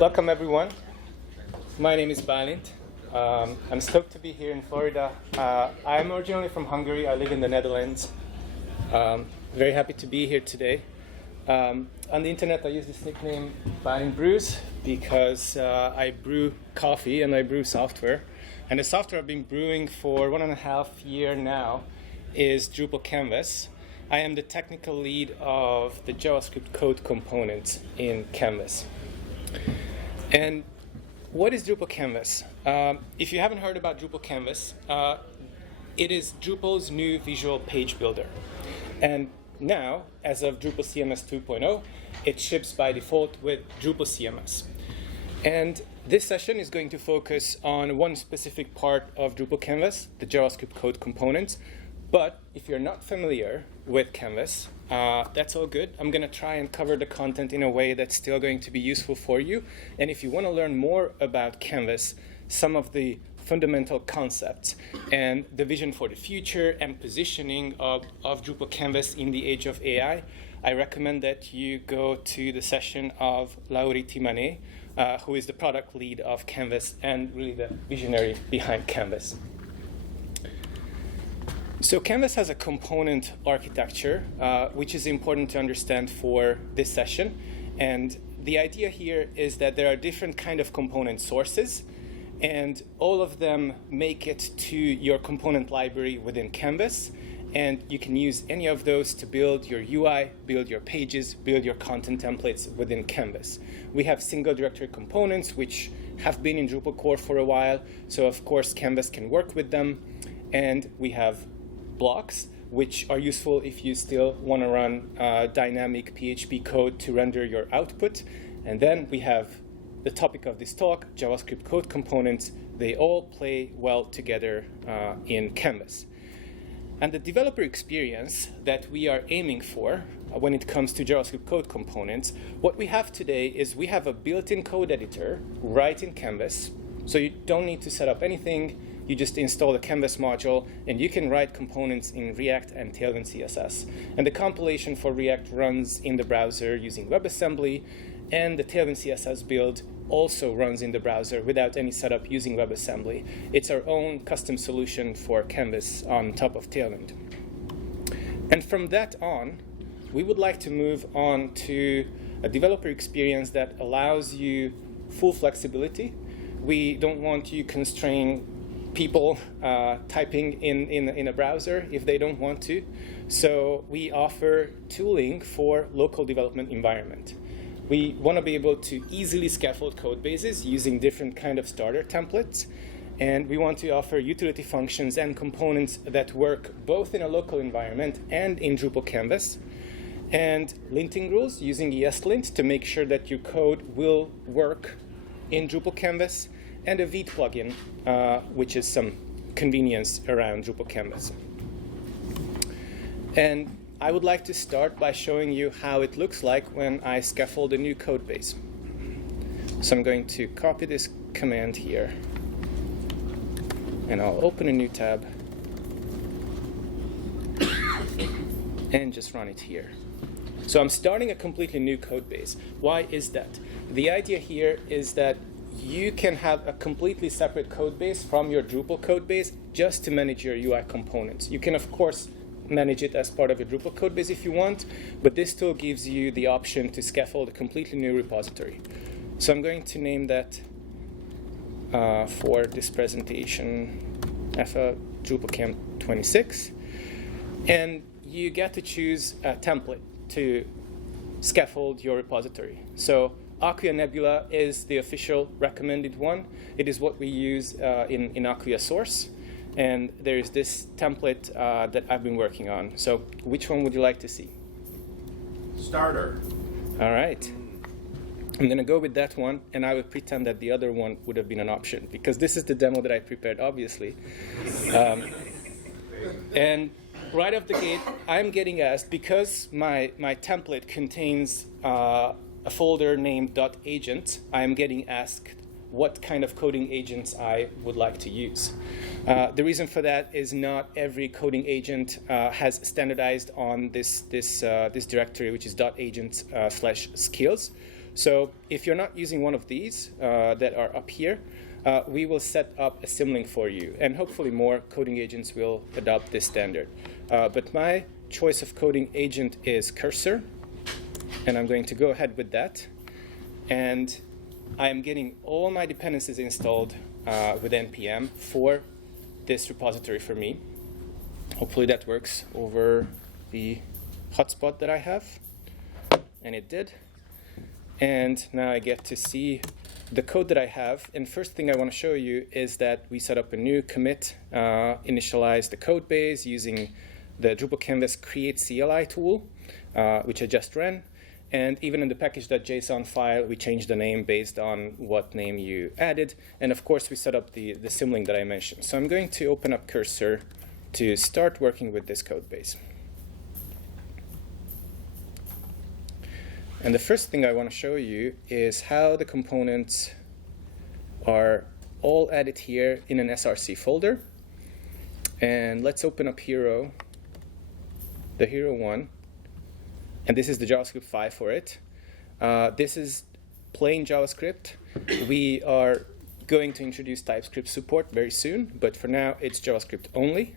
Welcome, everyone. My name is Balint. I'm stoked to be here in Florida. I'm originally from Hungary. I live in the Netherlands. Very happy to be here today. On the internet, I use this nickname Balint Brews because I brew coffee and I brew software. And the software I've been brewing for 1.5 years now is Drupal Canvas. I am the technical lead of the JavaScript code components in Canvas. And what is Drupal Canvas? If you haven't heard about Drupal Canvas, it is Drupal's new visual page builder. And now, as of Drupal CMS 2.0, it ships by default with Drupal CMS. And this session is going to focus on one specific part of Drupal Canvas, the JavaScript code components. But if you're not familiar with Canvas, that's all good. I'm going to try and cover the content in a way that's still going to be useful for you. And if you want to learn more about Canvas, some of the fundamental concepts and the vision for the future and positioning of Drupal Canvas in the age of AI, I recommend that you go to the session of Laurie Timanet, who is the product lead of Canvas and really the visionary behind Canvas. So Canvas has a component architecture, which is important to understand for this session. And the idea here is that there are different kind of component sources, and all of them make it to your component library within Canvas. And you can use any of those to build your UI, build your pages, build your content templates within Canvas. We have single directory components, which have been in Drupal core for a while. So of course, Canvas can work with them. And we have blocks, which are useful if you still want to run dynamic PHP code to render your output. And then we have the topic of this talk, JavaScript code components. They all play well together in Canvas. And the developer experience that we are aiming for when it comes to JavaScript code components, what we have today is we have a built-in code editor right in Canvas. So you don't need to set up anything. You just install the Canvas module, and you can write components in React and Tailwind CSS. And the compilation for React runs in the browser using WebAssembly, and the Tailwind CSS build also runs in the browser without any setup using WebAssembly. It's our own custom solution for Canvas on top of Tailwind. And from that on, we would like to move on to a developer experience that allows you full flexibility. We don't want you constraining people typing in a browser if they don't want to. So we offer tooling for local development environment. We want to be able to easily scaffold code bases using different kind of starter templates. And we want to offer utility functions and components that work both in a local environment and in Drupal Canvas. And linting rules using ESLint to make sure that your code will work in Drupal Canvas. And a Vite plugin, which is some convenience around Drupal Canvas. And I would like to start by showing you how it looks like when I scaffold a new code base. So I'm going to copy this command here, and I'll open a new tab and just run it here. So I'm starting a completely new code base. Why is that? The idea here is that you can have a completely separate code base from your Drupal code base just to manage your UI components. You can, of course, manage it as part of your Drupal code base if you want, but this tool gives you the option to scaffold a completely new repository. So I'm going to name that for this presentation Drupal 26. And you get to choose a template to scaffold your repository. So Acquia Nebula is the official recommended one. It is what we use in Acquia Source. And there is this template that I've been working on. So which one would you like to see? Starter. All right. I'm going to go with that one, and I will pretend that the other one would have been an option, because this is the demo that I prepared, obviously. And right off the gate, I'm getting asked, because my template contains a folder named .agent, I am getting asked what kind of coding agents I would like to use. The reason for that is not every coding agent has standardized on this directory, which is .agents/skills. So if you're not using one of these that are up here, we will set up a symlink for you, and hopefully more coding agents will adopt this standard. But my choice of coding agent is Cursor, and I'm going to go ahead with that. And I am getting all my dependencies installed with npm for this repository for me. Hopefully that works over the hotspot that I have, and it did. And now I get to see the code that I have. And first thing I want to show you is that we set up a new commit, initialize the code base using the Drupal Canvas create CLI tool, which I just ran. And even in the package.json file, we changed the name based on what name you added. And of course, we set up the symlink that I mentioned. So I'm going to open up Cursor to start working with this code base. And the first thing I want to show you is how the components are all added here in an SRC folder. And let's open up Hero, the Hero one. And this is the JavaScript 5 for it. This is plain JavaScript. We are going to introduce TypeScript support very soon, but for now it's JavaScript only.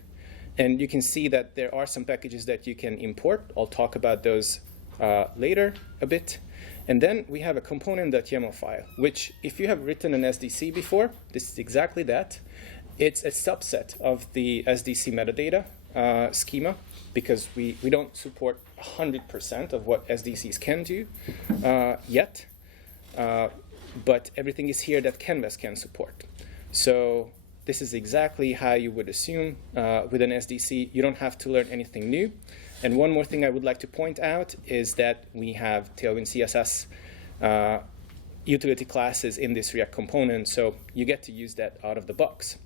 And you can see that there are some packages that you can import. I'll talk about those later a bit. And then we have a component.yaml file, which if you have written an SDC before, this is exactly that. It's a subset of the SDC metadata schema, because we don't support 100% of what SDCs can do yet, but everything is here that Canvas can support. So this is exactly how you would assume with an SDC. You don't have to learn anything new. And one more thing I would like to point out is that we have Tailwind CSS utility classes in this React component, so you get to use that out of the box.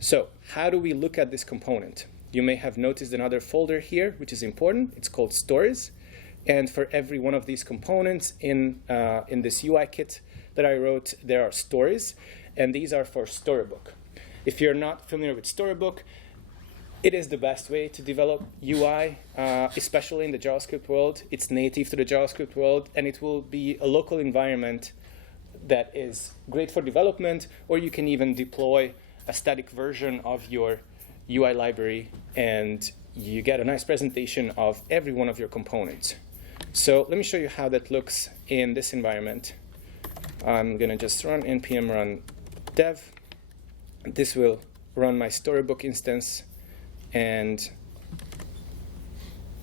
So how do we look at this component? You may have noticed another folder here, which is important. It's called Stories. And for every one of these components in this UI kit that I wrote, there are stories. And these are for Storybook. If you're not familiar with Storybook, it is the best way to develop UI, especially in the JavaScript world. It's native to the JavaScript world, and it will be a local environment that is great for development, or you can even deploy a static version of your UI library, and you get a nice presentation of every one of your components. So let me show you how that looks in this environment. I'm going to just run npm run dev. This will run my Storybook instance. And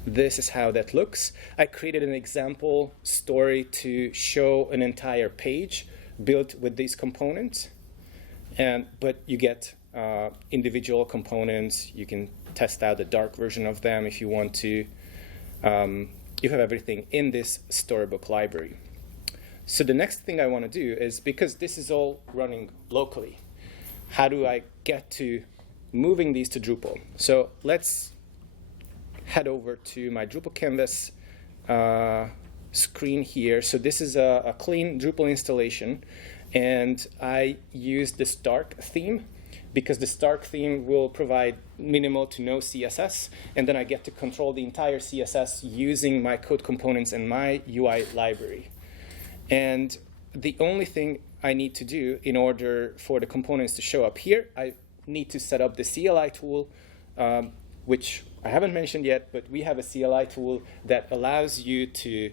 this is how that looks. I created an example story to show an entire page built with these components. But you get individual components. You can test out the dark version of them if you want to. You have everything in this Storybook library. So the next thing I want to do is, because this is all running locally, how do I get to moving these to Drupal? So let's head over to my Drupal Canvas screen here. So this is a clean Drupal installation, and I use the Stark theme because the Stark theme will provide minimal to no CSS, and then I get to control the entire CSS using my code components and my UI library. And the only thing I need to do in order for the components to show up here, I need to set up the CLI tool, which I haven't mentioned yet, but we have a CLI tool that allows you to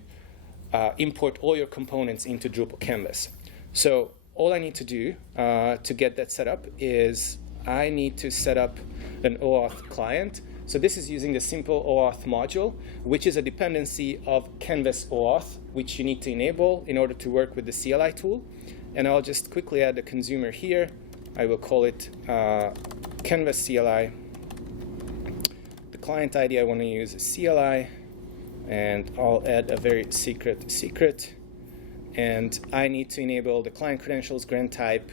import all your components into Drupal Canvas. So all I need to do to get that set up is I need to set up an OAuth client. So this is using the simple OAuth module, which is a dependency of Canvas OAuth, which you need to enable in order to work with the CLI tool. And I'll just quickly add a consumer here. I will call it Canvas CLI. The client ID I want to use is CLI, and I'll add a very secret. And I need to enable the client credentials, grant type,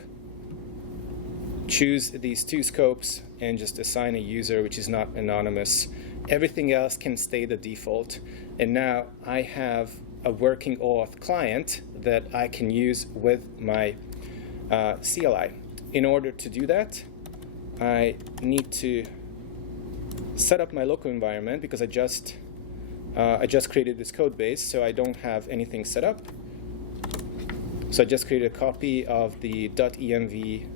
choose these two scopes, and just assign a user which is not anonymous. Everything else can stay the default. And now I have a working OAuth client that I can use with my CLI. In order to do that, I need to set up my local environment because I just created this code base, so I don't have anything set up. So I just created a copy of the .env.example,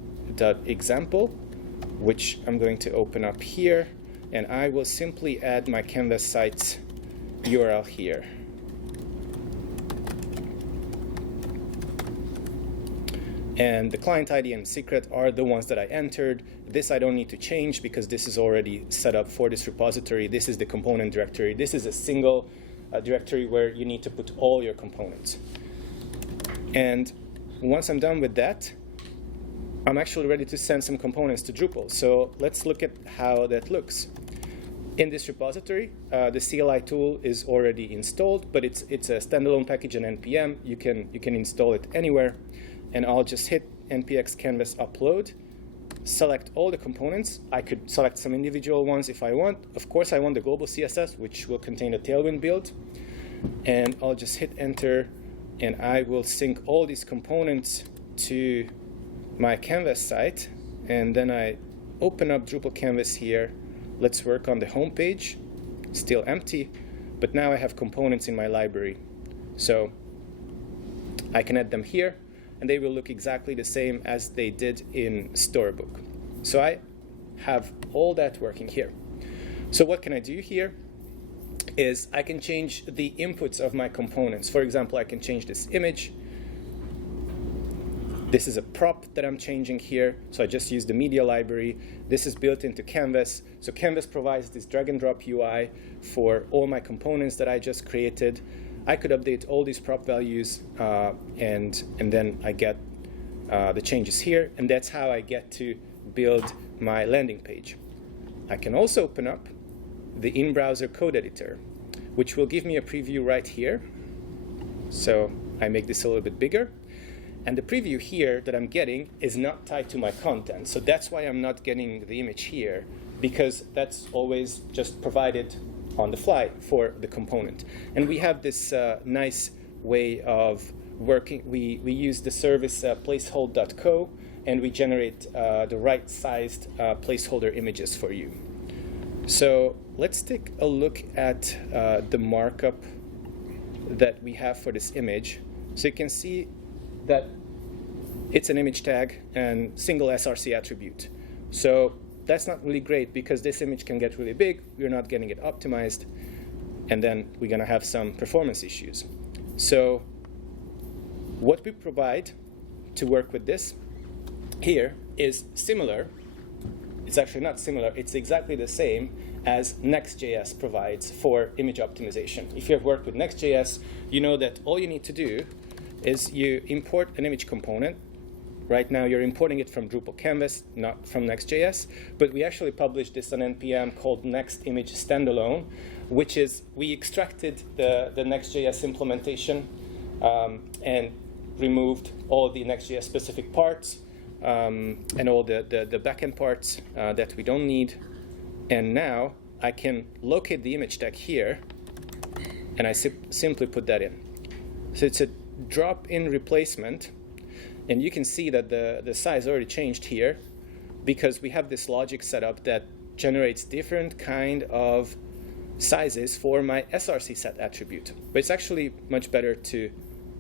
which I'm going to open up here, and I will simply add my Canvas site's URL here. And the client ID and secret are the ones that I entered. This I don't need to change because this is already set up for this repository. This is the component directory. This is a single directory where you need to put all your components. And once I'm done with that, I'm actually ready to send some components to Drupal. So let's look at how that looks. In this repository, the CLI tool is already installed, but it's a standalone package in NPM. You can install it anywhere. And I'll just hit npx canvas upload, select all the components. I could select some individual ones if I want. Of course, I want the global CSS, which will contain a Tailwind build. And I'll just hit enter, and I will sync all these components to my Canvas site. And then I open up Drupal Canvas here. Let's work on the home page. Still empty, but now I have components in my library. So I can add them here, and they will look exactly the same as they did in Storybook. So I have all that working here. So what can I do here is I can change the inputs of my components. For example, I can change this image. This is a prop that I'm changing here, so I just use the media library. This is built into Canvas. So Canvas provides this drag and drop UI for all my components that I just created. I could update all these prop values, and then I get the changes here, and that's how I get to build my landing page. I can also open up the in-browser code editor, which will give me a preview right here. So I make this a little bit bigger. And the preview here that I'm getting is not tied to my content. So that's why I'm not getting the image here, because that's always just provided on the fly for the component. And we have this nice way of working. We use the service placehold.co, and we generate the right-sized placeholder images for you. So let's take a look at the markup that we have for this image. So you can see that it's an image tag and single SRC attribute. So that's not really great because this image can get really big. We're not getting it optimized, and then we're going to have some performance issues. So what we provide to work with this here is similar. It's actually not similar. It's exactly the same as Next.js provides for image optimization. If you have worked with Next.js, you know that all you need to do is you import an image component. Right now, you're importing it from Drupal Canvas, not from Next.js, but we actually published this on NPM called Next Image Standalone, which is we extracted the Next.js implementation and removed all the Next.js specific parts and all the backend parts that we don't need. And now I can locate the image tag here, and I simply put that in. So it's a drop-in replacement. And you can see that the size already changed here because we have this logic set up that generates different kind of sizes for my SRC set attribute. But it's actually much better to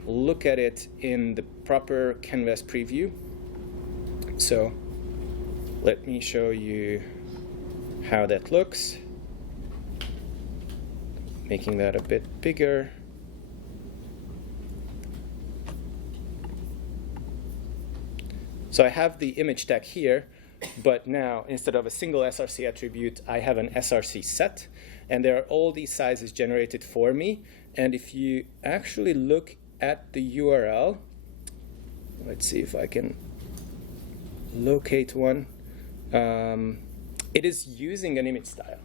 look at it in the proper Canvas preview. So let me show you how that looks. Making that a bit bigger. So I have the image tag here, but now instead of a single SRC attribute, I have an SRC set, and there are all these sizes generated for me. And if you actually look at the URL, let's see if I can locate one. It is using an image style.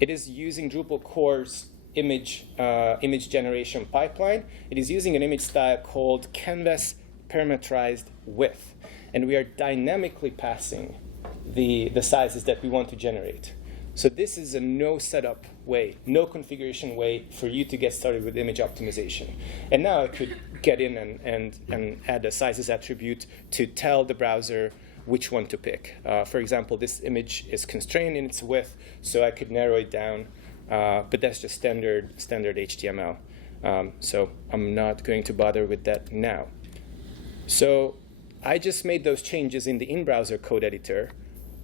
It is using Drupal core's image generation pipeline. It is using an image style called Canvas parameterized width. And we are dynamically passing the sizes that we want to generate. So this is a no setup way, no configuration way for you to get started with image optimization. And now I could get in and add a sizes attribute to tell the browser which one to pick. For example, this image is constrained in its width, so I could narrow it down, but that's just standard HTML. So I'm not going to bother with that now. So I just made those changes in the in-browser code editor,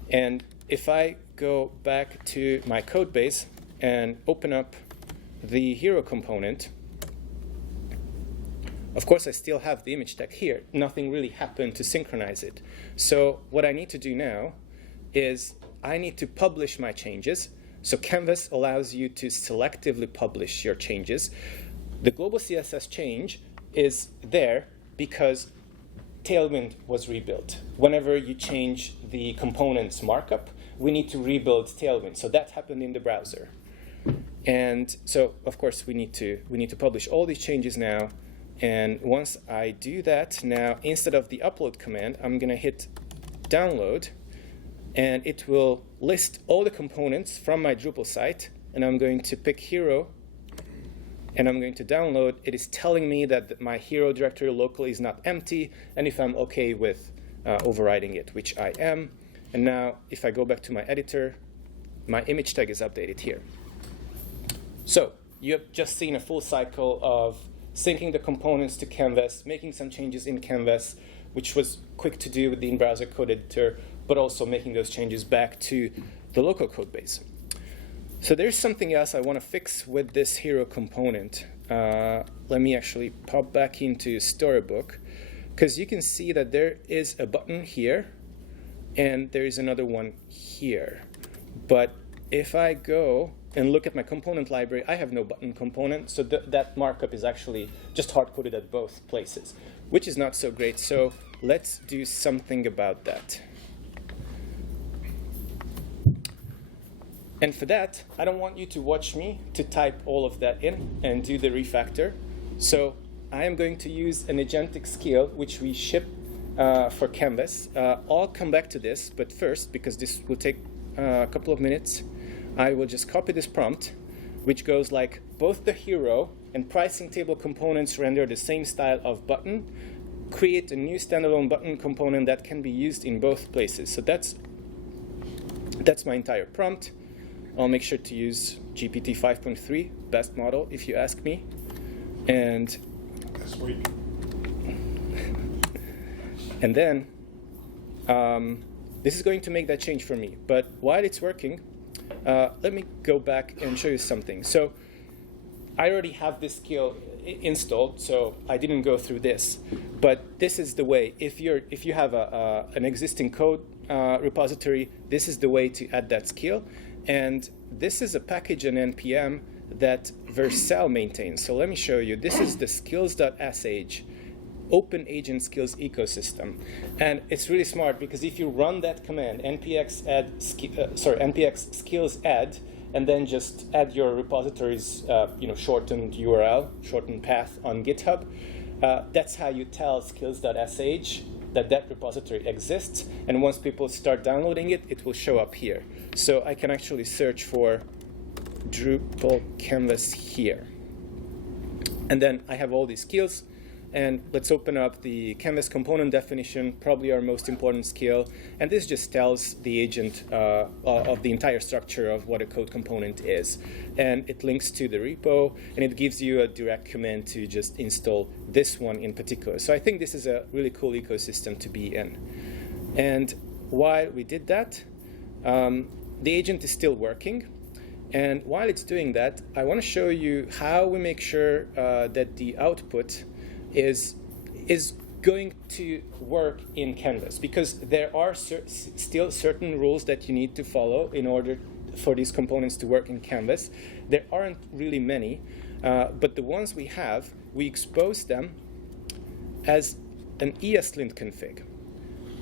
and if I go back to my code base and open up the hero component, of course, I still have the image tag here. Nothing really happened to synchronize it. So what I need to do now is I need to publish my changes. So Canvas allows you to selectively publish your changes. The global CSS change is there because Tailwind was rebuilt. Whenever you change the component's markup, we need to rebuild Tailwind. So that happened in the browser. And so, of course, we need to publish all these changes now. And once I do that, now instead of the upload command, I'm going to hit download, and it will list all the components from my Drupal site. And I'm going to pick hero, and I'm going to download. It is telling me that my hero directory locally is not empty, and if I'm OK with overriding it, which I am. And now, if I go back to my editor, my image tag is updated here. So you have just seen a full cycle of syncing the components to Canvas, making some changes in Canvas, which was quick to do with the in-browser code editor, but also making those changes back to the local code base. So there's something else I want to fix with this hero component. Let me actually pop back into Storybook, because you can see that there is a button here, and there is another one here. But if I go and look at my component library, I have no button component, so that markup is actually just hard-coded at both places, which is not so great. So let's do something about that. And for that, I don't want you to watch me to type all of that in and do the refactor. So I am going to use an agentic skill, which we ship for Canvas. I'll come back to this, but first, because this will take a couple of minutes, I will just copy this prompt, which goes like, both the hero and pricing table components render the same style of button. Create a new standalone button component that can be used in both places. So that's my entire prompt. I'll make sure to use GPT 5.3, best model, if you ask me. And This week. And then this is going to make that change for me. But while it's working, let me go back and show you something. So I already have this skill installed, so I didn't go through this. But this is the way. If you have an existing code repository, this is the way to add that skill. And this is a package in NPM that Vercel maintains. So let me show you. This is the skills.sh open agent skills ecosystem. And it's really smart because if you run that command, npx skills add, and then just add your repository's shortened URL, shortened path on GitHub, that's how you tell skills.sh that repository exists. And once people start downloading it, it will show up here. So I can actually search for Drupal Canvas here. And then I have all these skills. And let's open up the Canvas component definition, probably our most important skill. And this just tells the agent of the entire structure of what a code component is. And it links to the repo, and it gives you a direct command to just install this one in particular. So I think this is a really cool ecosystem to be in. And while we did that, the agent is still working. And while it's doing that, I want to show you how we make sure that the output is going to work in Canvas, because there are still certain rules that you need to follow in order for these components to work in Canvas. There aren't really many, but the ones we have, we expose them as an ESLint config.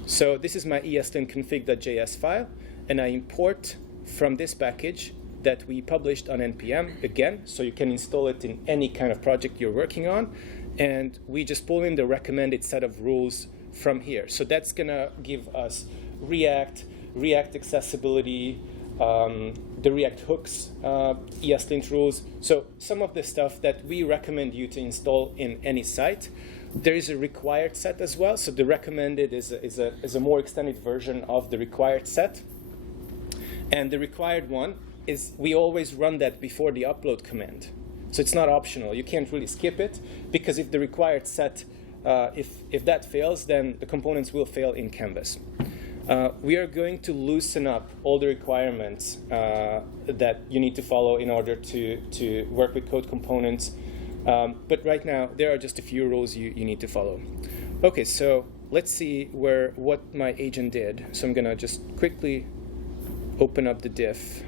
So this is my ESLint config.js file, and I import from this package that we published on NPM again, so you can install it in any kind of project you're working on. And we just pull in the recommended set of rules from here. So that's going to give us React accessibility, the React hooks, ESLint rules. So some of the stuff that we recommend you to install in any site. There is a required set as well. So the recommended is a more extended version of the required set. And the required one is we always run that before the upload command. So it's not optional. You can't really skip it, because if the required set, if that fails, then the components will fail in Canvas. We are going to loosen up all the requirements that you need to follow in order to work with code components. But right now, there are just a few rules you need to follow. OK, so let's see what my agent did. So I'm going to just quickly open up the diff.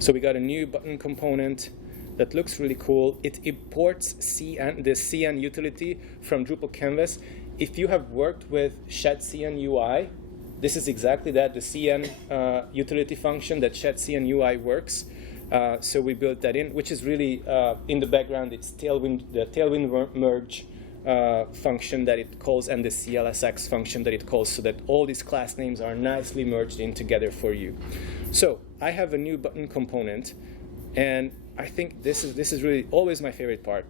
So we got a new button component that looks really cool. It imports the CN utility from Drupal Canvas. If you have worked with shed CN UI, this is exactly that, the CN utility function that shed CN UI works. So we built that in, which is really, in the background, it's the Tailwind merge function that it calls, and the CLSX function that it calls, so that all these class names are nicely merged in together for you. So I have a new button component, and I think this is really always my favorite part.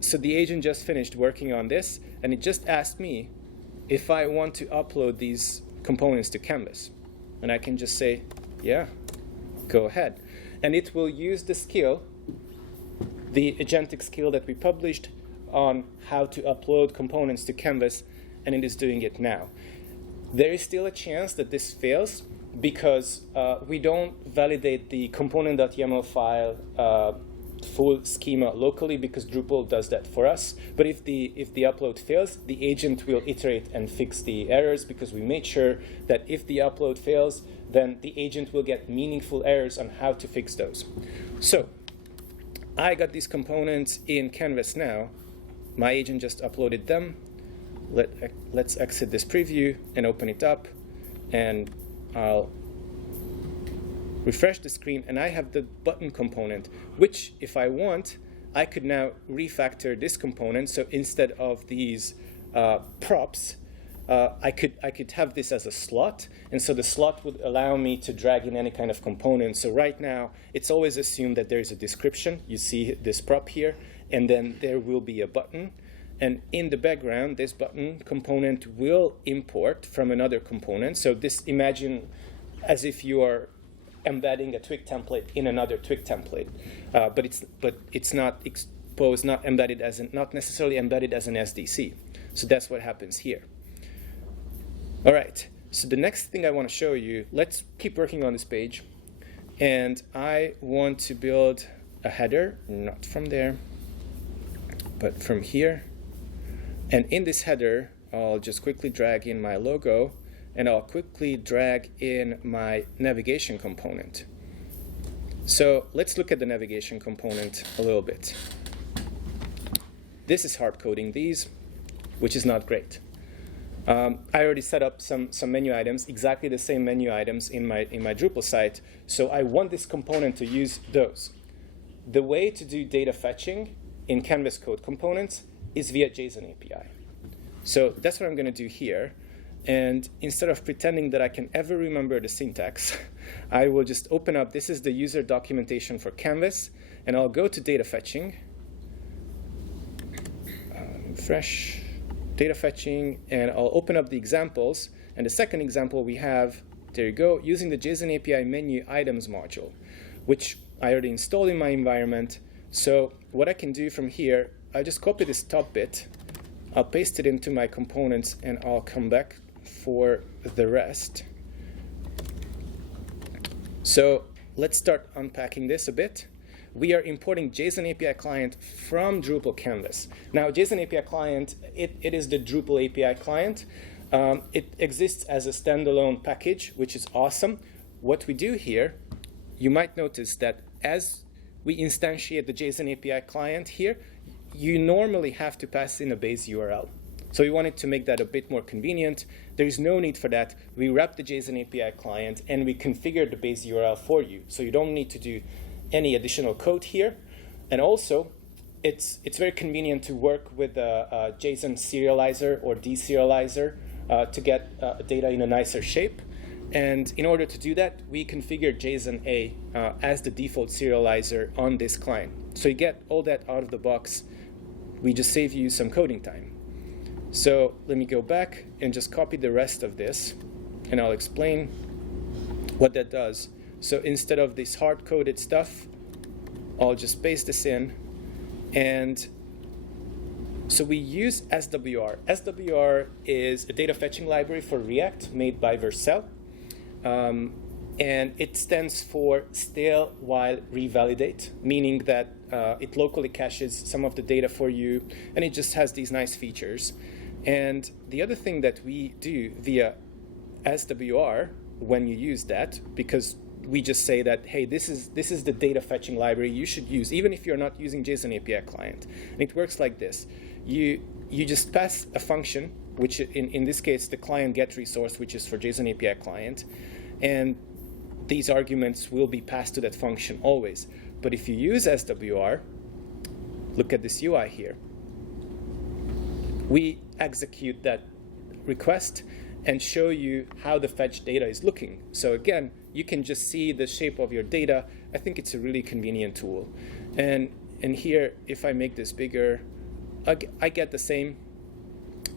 So the agent just finished working on this, and it just asked me if I want to upload these components to Canvas. And I can just say, yeah, go ahead. And it will use the skill, the agentic skill that we published on how to upload components to Canvas, and it is doing it now. There is still a chance that this fails, because we don't validate the component.yaml file full schema locally, because Drupal does that for us. But if the upload fails, the agent will iterate and fix the errors, because we made sure that if the upload fails, then the agent will get meaningful errors on how to fix those. So I got these components in Canvas now. My agent just uploaded them. Let's exit this preview and open it up, and I'll refresh the screen, and I have the button component, which, if I want, I could now refactor this component. So instead of these props, I could have this as a slot, and so the slot would allow me to drag in any kind of component. So right now, it's always assumed that there is a description. You see this prop here, and then there will be a button. And in the background, this button component will import from another component. So this, imagine as if you are embedding a Twig template in another Twig template, but it's not exposed, not necessarily embedded as an SDC. So that's what happens here. All right. So the next thing I want to show you, let's keep working on this page, and I want to build a header, not from there, but from here. And in this header, I'll just quickly drag in my logo, and I'll quickly drag in my navigation component. So let's look at the navigation component a little bit. This is hard coding these, which is not great. I already set up some menu items, exactly the same menu items in my Drupal site. So I want this component to use those. The way to do data fetching in Canvas Code Components is via JSON API. So that's what I'm going to do here. And instead of pretending that I can ever remember the syntax, I will just open up, this is the user documentation for Canvas, and I'll go to data fetching, fresh data fetching, and I'll open up the examples. And the second example we have, there you go, using the JSON API menu items module, which I already installed in my environment. So what I can do from here, I just copy this top bit, I'll paste it into my components, and I'll come back for the rest. So let's start unpacking this a bit. We are importing JSON API client from Drupal Canvas. Now, JSON API client, it is the Drupal API client. It exists as a standalone package, which is awesome. What we do here, you might notice that as we instantiate the JSON API client here, you normally have to pass in a base URL. So we wanted to make that a bit more convenient. There is no need for that. We wrap the JSON API client, and we configure the base URL for you. So you don't need to do any additional code here. And also, it's very convenient to work with a JSON serializer or deserializer to get data in a nicer shape. And in order to do that, we configured JSON-A as the default serializer on this client. So you get all that out of the box. We just save you some coding time. So let me go back and just copy the rest of this, and I'll explain what that does. So instead of this hard-coded stuff, I'll just paste this in. And so we use SWR. SWR is a data fetching library for React made by Vercel. And it stands for stale while revalidate, meaning that it locally caches some of the data for you, and it just has these nice features. And the other thing that we do via SWR when you use that, because we just say that, hey, this is the data fetching library you should use, even if you're not using JSON API client. And it works like this. You just pass a function, which in this case, the client get resource, which is for JSON API client, and these arguments will be passed to that function always. But if you use SWR, look at this UI here. We execute that request and show you how the fetch data is looking. So again, you can just see the shape of your data. I think it's a really convenient tool. And here, if I make this bigger, I get the same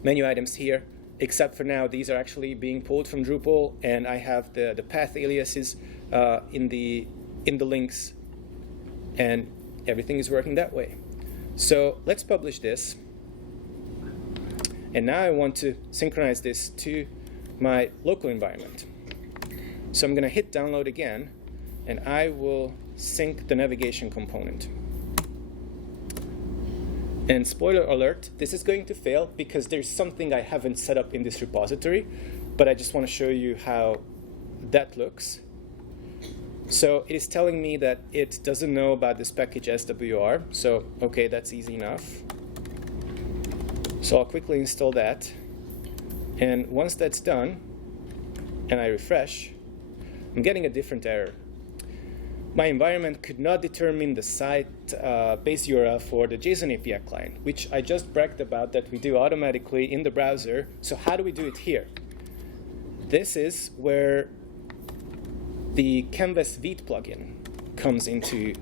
menu items here, except for now these are actually being pulled from Drupal, and I have the path aliases in the links, and everything is working that way. So let's publish this. And now I want to synchronize this to my local environment. So I'm going to hit download again, and I will sync the navigation component. And spoiler alert, this is going to fail because there's something I haven't set up in this repository, but I just want to show you how that looks. So it is telling me that it doesn't know about this package SWR. So, okay, that's easy enough. So I'll quickly install that. And once that's done, and I refresh, I'm getting a different error. My environment could not determine the site base URL for the JSON API client, which I just bragged about that we do automatically in the browser. So how do we do it here? This is where the Canvas Vite plugin comes into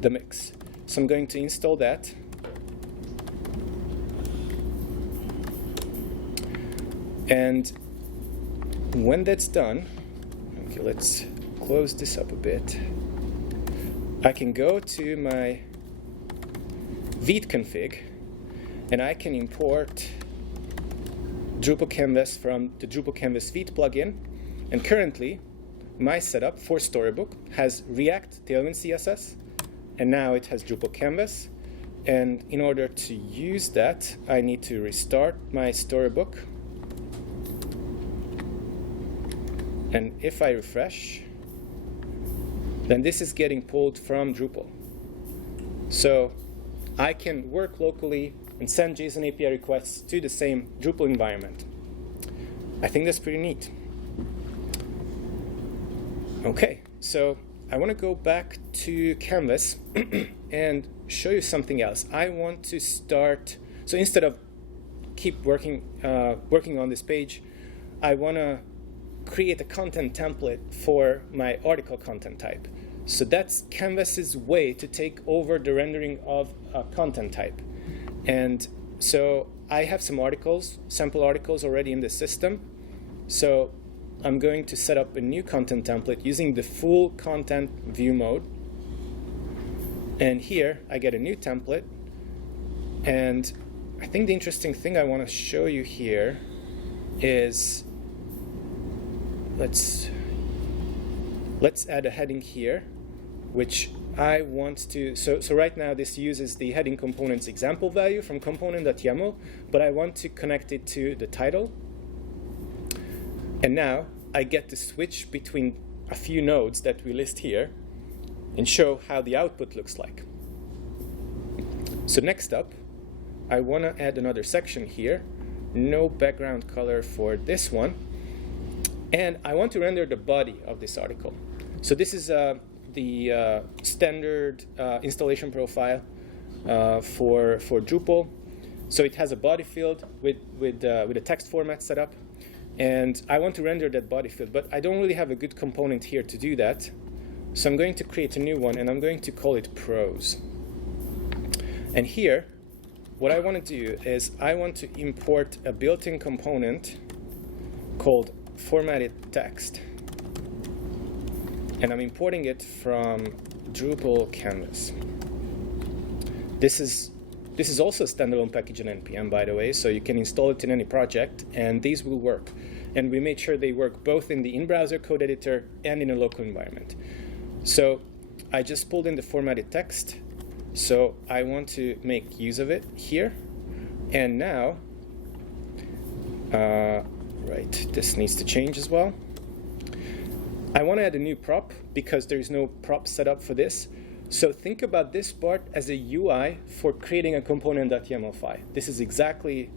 the mix. So I'm going to install that. And when that's done, okay, let's close this up a bit. I can go to my Vite config, and I can import Drupal Canvas from the Drupal Canvas Vite plugin. And currently, my setup for Storybook has React Tailwind CSS, and now it has Drupal Canvas. And in order to use that, I need to restart my Storybook. And if I refresh, then this is getting pulled from Drupal. So I can work locally and send JSON API requests to the same Drupal environment. I think that's pretty neat. Okay, so I want to go back to Canvas and show you something else. I want to start, so instead of keep working on this page, I want to create a content template for my article content type. So that's Canvas's way to take over the rendering of a content type. And so I have some articles, sample articles already in the system. So I'm going to set up a new content template using the full content view mode. And here I get a new template. And I think the interesting thing I want to show you here is let's add a heading here, which I want to, so right now this uses the heading component's example value from component.yaml, but I want to connect it to the title. And now I get to switch between a few nodes that we list here and show how the output looks like. So next up, I want to add another section here, no background color for this one. And I want to render the body of this article. So this is the standard installation profile for Drupal. So it has a body field with a text format set up. and I want to render that body field, but I don't really have a good component here to do that. So I'm going to create a new one, and I'm going to call it prose. And here, what I want to do is I want to import a built-in component called formatted text. And I'm importing it from Drupal Canvas. This is also a standalone package in NPM, by the way, so you can install it in any project, and these will work. And we made sure they work both in the in-browser code editor and in a local environment. So I just pulled in the formatted text, so I want to make use of it here. And now, right, this needs to change as well. I want to add a new prop because there is no prop set up for this. So think about this part as a UI for creating a component.yaml file. This is exactly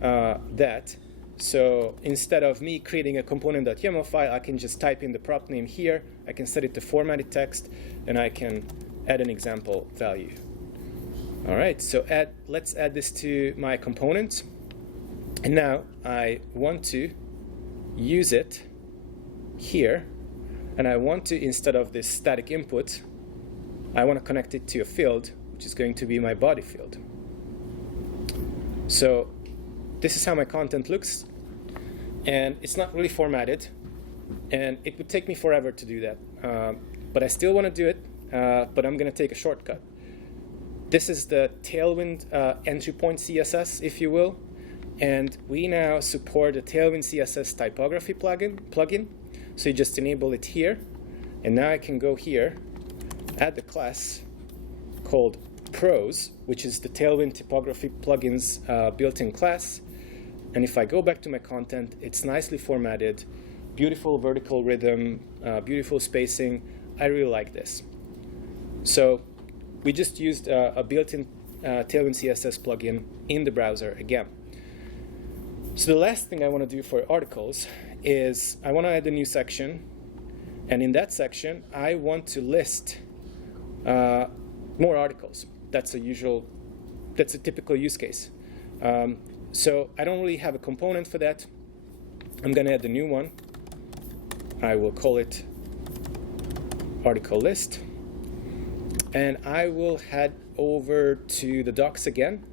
that. So instead of me creating a component.yaml file, I can just type in the prop name here. I can set it to formatted text, and I can add an example value. All right, so let's add this to my component. And now I want to use it here. And I want to, instead of this static input, I want to connect it to a field, which is going to be my body field. So this is how my content looks. And it's not really formatted. And it would take me forever to do that. But I still want to do it, but I'm going to take a shortcut. This is the Tailwind entry point CSS, if you will. And we now support the Tailwind CSS typography plugin. So you just enable it here. And now I can go here, add the class called prose, which is the Tailwind typography plugin's built-in class. And if I go back to my content, it's nicely formatted, beautiful vertical rhythm, beautiful spacing. I really like this. So we just used a built-in Tailwind CSS plugin in the browser again. So the last thing I want to do for articles is I want to add a new section. And in that section, I want to list more articles. That's a typical use case. So I don't really have a component for that. I'm going to add a new one. I will call it article list. And I will head over to the docs again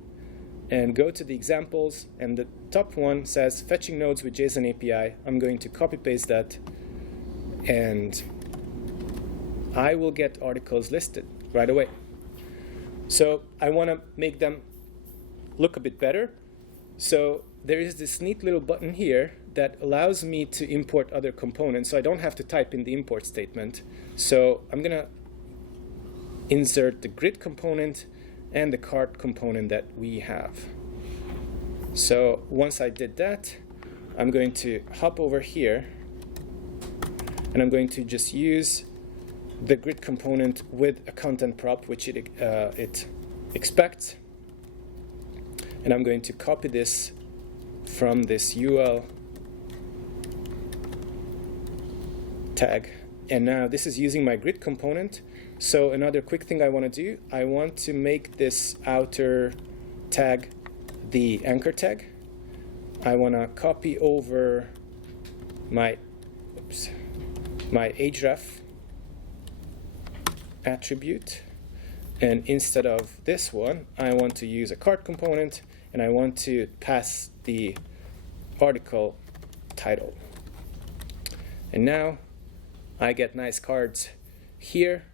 and go to the examples. And the top one says fetching nodes with JSON API. I'm going to copy paste that. And I will get articles listed right away. So I want to make them look a bit better. So there is this neat little button here that allows me to import other components. So I don't have to type in the import statement. So I'm going to insert the grid component and the cart component that we have. So once I did that, I'm going to hop over here. And I'm going to just use the grid component with a content prop, which it expects. And I'm going to copy this from this UL tag. And now this is using my grid component. So another quick thing I want to do, I want to make this outer tag the anchor tag. I want to copy over my href attribute, and instead of this one, I want to use a cart component, and I want to pass the article title. And now I get nice cards here.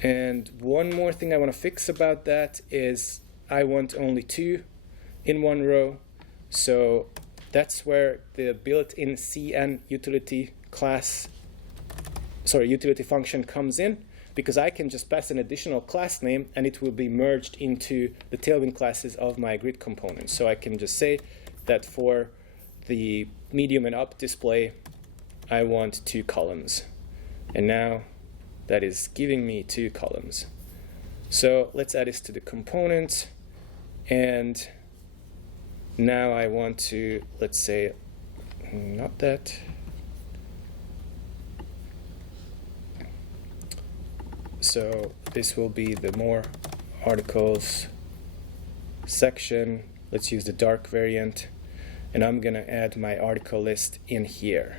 And one more thing I want to fix about that is I want only 2 in one row. So that's where the built-in CN utility function comes in, because I can just pass an additional class name and it will be merged into the Tailwind classes of my grid component. So I can just say that for the medium and up display, I want 2 columns. And now that is giving me 2 columns. So let's add this to the component. And now I want to, let's say, not that. So this will be the more articles section. Let's use the dark variant. and I'm going to add my article list in here.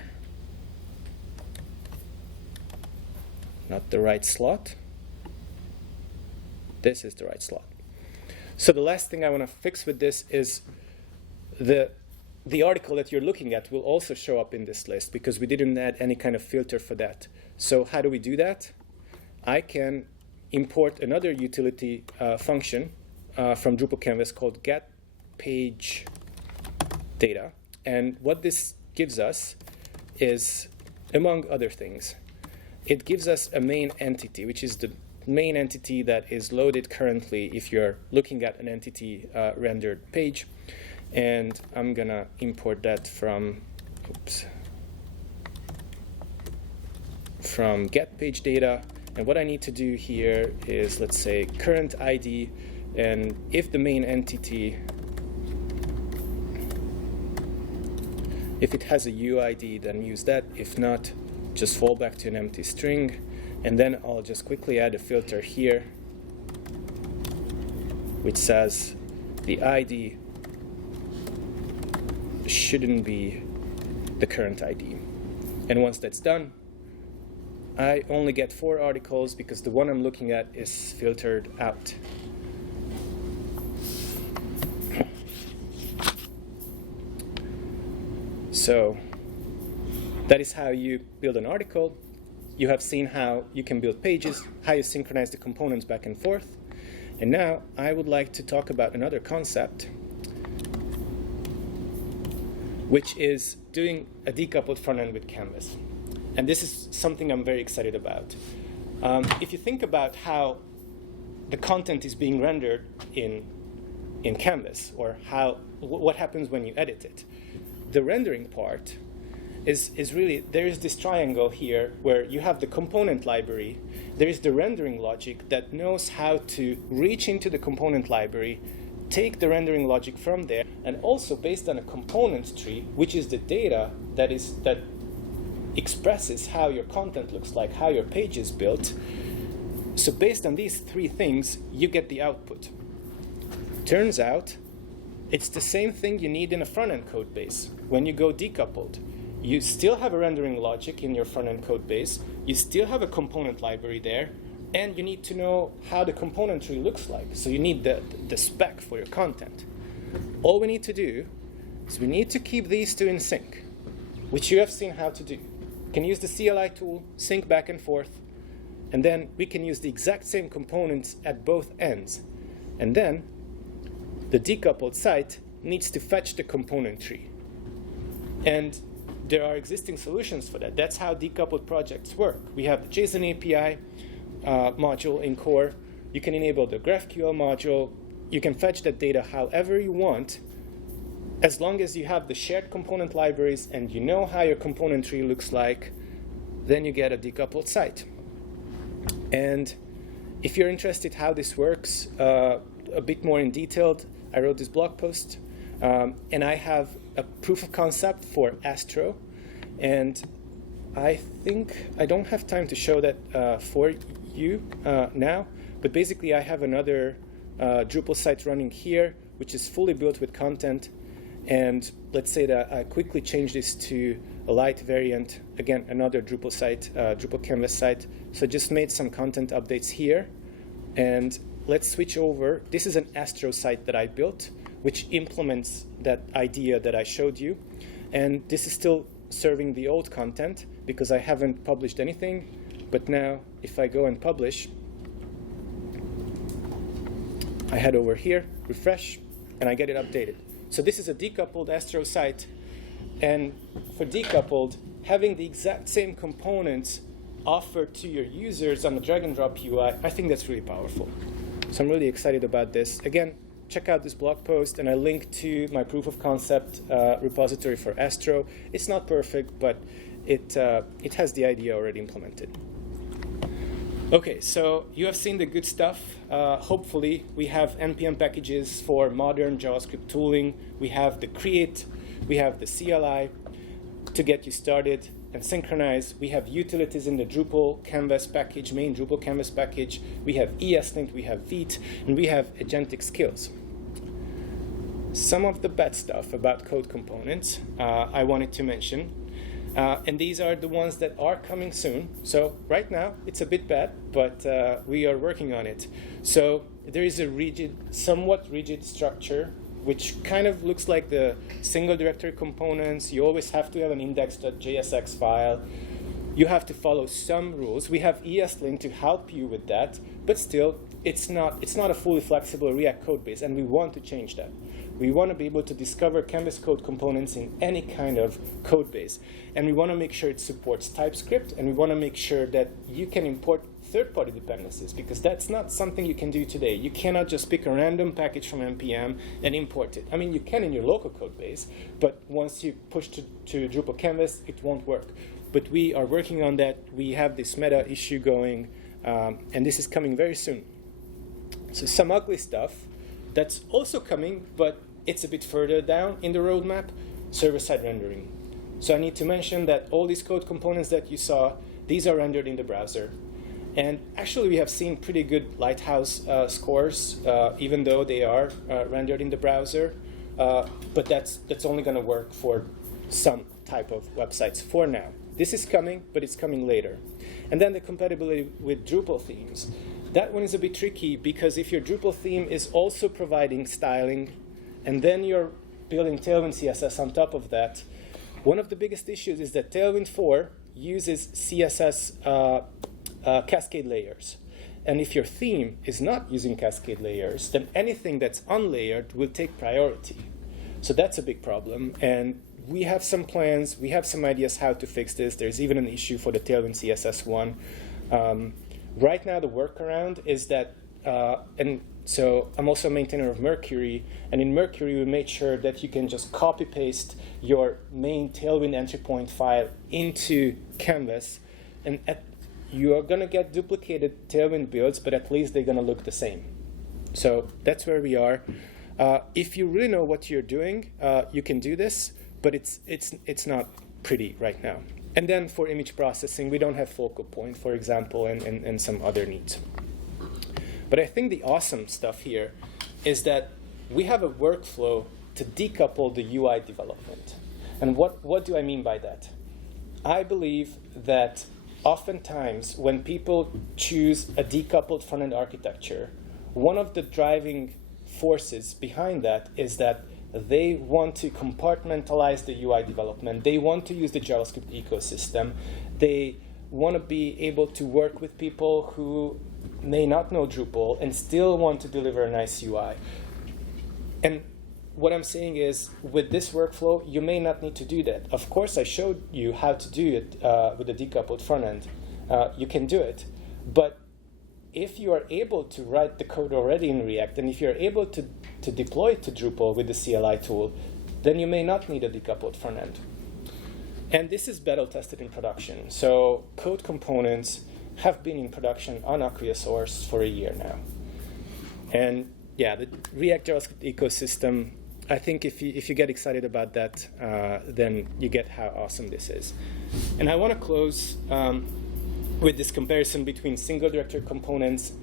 Not the right slot. This is the right slot. So the last thing I want to fix with this is the article that you're looking at will also show up in this list because we didn't add any kind of filter for that. So how do we do that? I can import another utility function from Drupal Canvas called getPageData. And what this gives us is, among other things, it gives us a main entity, which is the main entity that is loaded currently if you're looking at an entity rendered page. And I'm going to import that from getPageData. And what I need to do here is, let's say, current ID. And if the main entity, if it has a UID, then use that. If not, just fall back to an empty string. And then I'll just quickly add a filter here, which says the ID shouldn't be the current ID. And once that's done, I only get 4 articles because the one I'm looking at is filtered out. So that is how you build an article. You have seen how you can build pages, how you synchronize the components back and forth. And now I would like to talk about another concept, which is doing a decoupled front end with Canvas. And this is something I'm very excited about. If you think about how the content is being rendered in Canvas, or what happens when you edit it, the rendering part is really, there is this triangle here where you have the component library, there is the rendering logic that knows how to reach into the component library, take the rendering logic from there, and also based on a component tree, which is the data that expresses how your content looks like, how your page is built. So based on these 3 things, you get the output. Turns out, it's the same thing you need in a front-end code base. When you go decoupled, you still have a rendering logic in your front-end code base, you still have a component library there, and you need to know how the component tree looks like. So you need the spec for your content. All we need to do is we need to keep these 2 in sync, which you have seen how to do. You can use the CLI tool, sync back and forth, and then we can use the exact same components at both ends. And then the decoupled site needs to fetch the component tree. And there are existing solutions for that. That's how decoupled projects work. We have the JSON API module in core. You can enable the GraphQL module. You can fetch that data however you want, as long as you have the shared component libraries and you know how your component tree looks like, then you get a decoupled site. And if you're interested how this works a bit more in detail, I wrote this blog post, and I have a proof of concept for Astro, and I think I don't have time to show that for you now, but basically I have another Drupal site running here, which is fully built with content, and let's say that I quickly change this to a light variant, again, another Drupal site, Drupal Canvas site, so just made some content updates here, and let's switch over. This is an Astro site that I built, which implements that idea that I showed you. And this is still serving the old content because I haven't published anything. But now, if I go and publish, I head over here, refresh, and I get it updated. So this is a decoupled Astro site. And for decoupled, having the exact same components offered to your users on the drag and drop UI, I think that's really powerful. So I'm really excited about this. Again, check out this blog post, and I link to my proof of concept repository for Astro. It's not perfect, but it has the idea already implemented. Okay, so you have seen the good stuff. Hopefully, we have NPM packages for modern JavaScript tooling. We have the create, we have the CLI to get you started and synchronize. We have utilities in the Drupal Canvas package, main Drupal Canvas package. We have ESLint, we have Vite, and we have agentic skills. some of the bad stuff about code components I wanted to mention. And these are the ones that are coming soon. So right now, it's a bit bad, but we are working on it. So there is a somewhat rigid structure, which kind of looks like the single directory components. You always have to have an index.jsx file. You have to follow some rules. We have ESLint to help you with that, but still, it's not a fully flexible React code base, and we want to change that. We want to be able to discover Canvas code components in any kind of code base. And we want to make sure it supports TypeScript, and we want to make sure that you can import third-party dependencies, because that's not something you can do today. You cannot just pick a random package from NPM and import it. I mean, you can in your local code base, but once you push to Drupal Canvas, it won't work. But we are working on that. We have this meta issue going, and this is coming very soon. So some ugly stuff that's also coming, but it's a bit further down in the roadmap, server-side rendering. So I need to mention that all these code components that you saw, these are rendered in the browser. And actually, we have seen pretty good Lighthouse scores, even though they are rendered in the browser. But that's only going to work for some type of websites for now. This is coming, but it's coming later. And then the compatibility with Drupal themes. That one is a bit tricky, because if your Drupal theme is also providing styling, and then you're building Tailwind CSS on top of that, one of the biggest issues is that Tailwind 4 uses CSS cascade layers. And if your theme is not using cascade layers, then anything that's unlayered will take priority. So that's a big problem. And we have some plans. We have some ideas how to fix this. There's even an issue for the Tailwind CSS one. Right now, the workaround is that, and so I'm also a maintainer of Mercury, and in Mercury, we made sure that you can just copy-paste your main Tailwind entry point file into Canvas, and you are going to get duplicated Tailwind builds, but at least they're going to look the same. So that's where we are. If you really know what you're doing, you can do this, but it's not pretty right now. And then for image processing, we don't have focal point, for example, and some other needs. But I think the awesome stuff here is that we have a workflow to decouple the UI development. And what do I mean by that? I believe that oftentimes when people choose a decoupled front-end architecture, one of the driving forces behind that is that they want to compartmentalize the UI development. They want to use the JavaScript ecosystem. They want to be able to work with people who may not know Drupal and still want to deliver a nice UI. And what I'm saying is, with this workflow, you may not need to do that. Of course, I showed you how to do it with a decoupled front end. You can do it. But if you are able to write the code already in React, and if you're able to deploy it to Drupal with the CLI tool, then you may not need a decoupled front end. And this is battle tested in production. So code components have been in production on Acquia Source for a year now. And yeah, the React JavaScript ecosystem, I think if you get excited about that, then you get how awesome this is. And I want to close with this comparison between single directory components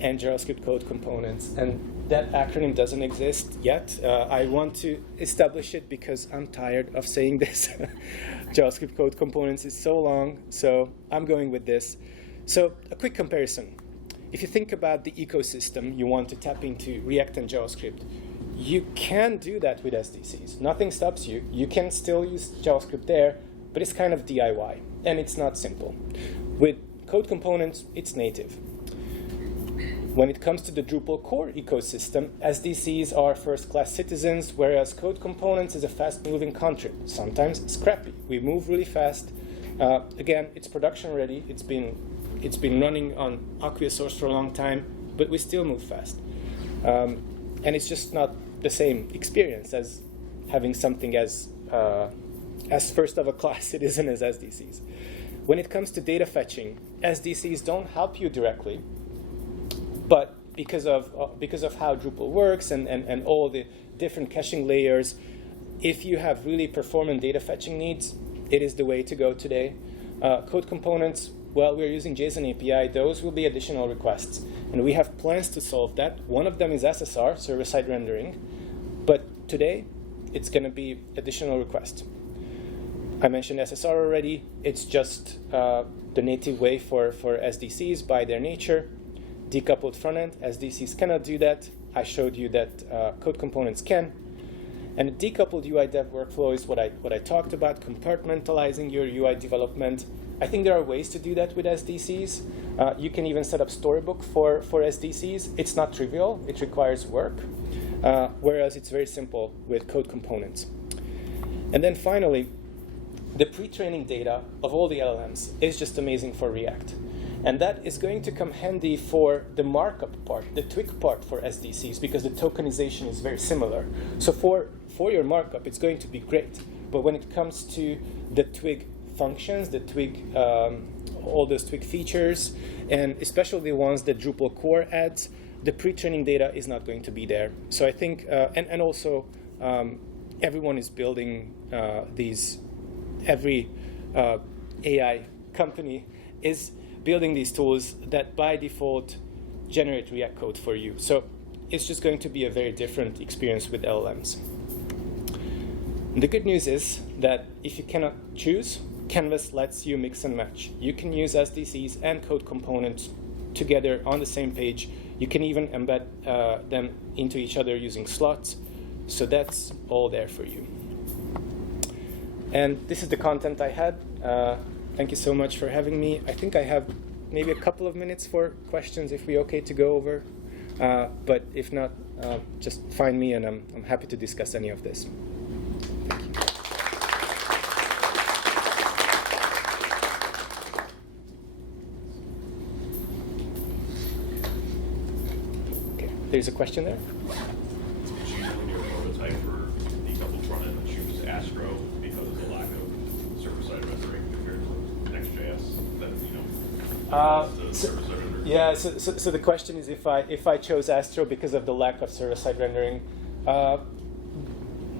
and JavaScript code components. And that acronym doesn't exist yet. I want to establish it because I'm tired of saying this. JavaScript code components is so long, so I'm going with this. So a quick comparison. If you think about the ecosystem you want to tap into React and JavaScript, you can do that with SDCs. Nothing stops you. You can still use JavaScript there, but it's kind of DIY, and it's not simple. With code components, it's native. When it comes to the Drupal core ecosystem, SDCs are first-class citizens, whereas code components is a fast-moving concept, sometimes scrappy. We move really fast. Again, it's production ready. It's been running on Acquia Source for a long time, but we still move fast. And it's just not the same experience as having something as first-of-a-class citizen as SDCs. When it comes to data fetching, SDCs don't help you directly, but because of how Drupal works and all the different caching layers, if you have really performant data fetching needs, it is the way to go today. Code components, well, we're using JSON API. Those will be additional requests. And we have plans to solve that. One of them is SSR, server-side rendering. But today, it's going to be additional requests. I mentioned SSR already. It's just the native way for SDCs by their nature. Decoupled frontend, SDCs cannot do that. I showed you that code components can. And the decoupled UI dev workflow is what I talked about, compartmentalizing your UI development. I think there are ways to do that with SDCs. You can even set up Storybook for SDCs. It's not trivial. It requires work, whereas it's very simple with code components. And then finally, the pre-training data of all the LLMs is just amazing for React. And that is going to come handy for the markup part, the Twig part for SDCs, because the tokenization is very similar. So for your markup, it's going to be great. But when it comes to the Twig functions, the Twig, all those Twig features, and especially the ones that Drupal core adds, the pre-training data is not going to be there. So I think, and also everyone is building these, every AI company is building these tools that by default generate React code for you. So it's just going to be a very different experience with LLMs. And the good news is that if you cannot choose, Canvas lets you mix and match. You can use SDCs and code components together on the same page. You can even embed them into each other using slots. So that's all there for you. And this is the content I had. Thank you so much for having me. I think I have maybe a couple of minutes for questions if we're okay to go over. But if not, just find me and I'm happy to discuss any of this. Okay, there's a question there. Did you, in your prototype for decoupled frontend, choose Astro because of the lack of server-side rendering compared to Next.js? That, Yeah, so the question is if I chose Astro because of the lack of server-side rendering.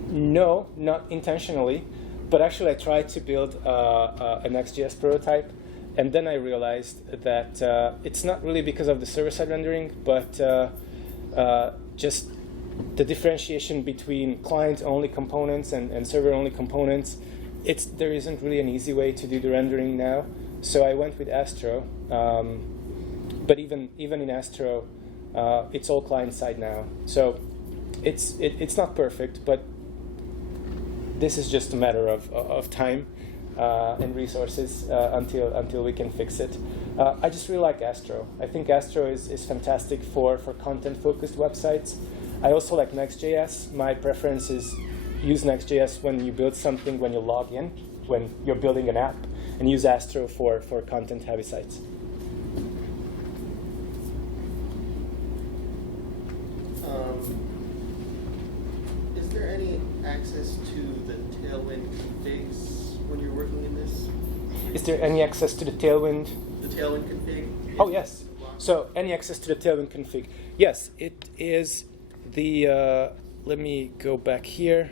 No, not intentionally, but actually I tried to build a Next.js prototype, and then I realized that it's not really because of the server-side rendering, but just the differentiation between client-only components and server-only components. There isn't really an easy way to do the rendering now, so I went with Astro. But even in Astro, it's all client-side now, so it's not perfect, but this is just a matter of time and resources until we can fix it. I just really like Astro. I think Astro is fantastic for content-focused websites. I also like Next.js. My preference is use Next.js when you build something, when you log in, when you're building an app, and use Astro for content-heavy sites. Is there any access to the Tailwind configs when you're working in this? Is there any access to the Tailwind? The Tailwind config? Oh, yes. So any access to the Tailwind config? Yes, it is the, let me go back here,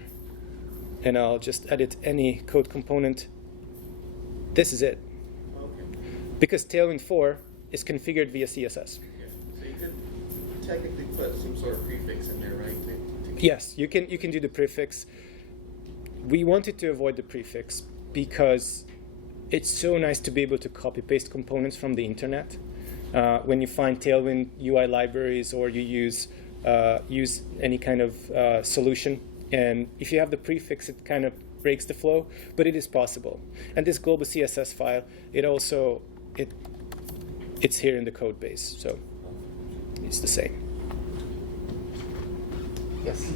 and I'll just edit any code component. This is it. Okay. Because Tailwind 4 is configured via CSS. Yeah. So you could technically put some sort of prefix in there, right? Yes, you can do the prefix. We wanted to avoid the prefix because it's so nice to be able to copy-paste components from the internet. When you find Tailwind UI libraries or you use any kind of solution, and if you have the prefix, it kind of breaks the flow, but it is possible. And this global CSS file, it's here in the code base, so it's the same. Yes?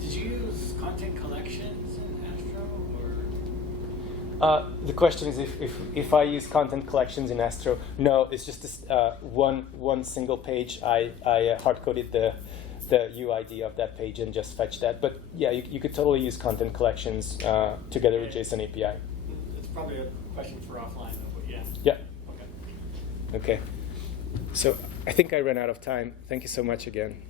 Did you use content collections in Astro, or? The question is if I use content collections in Astro. No, it's just this, one single page. I hard-coded the UID of that page and just fetch that. But yeah, you could totally use content collections together with JSON API. It's probably a question for offline, though, but yeah. Yeah. Okay. Okay. So I think I ran out of time. Thank you so much again.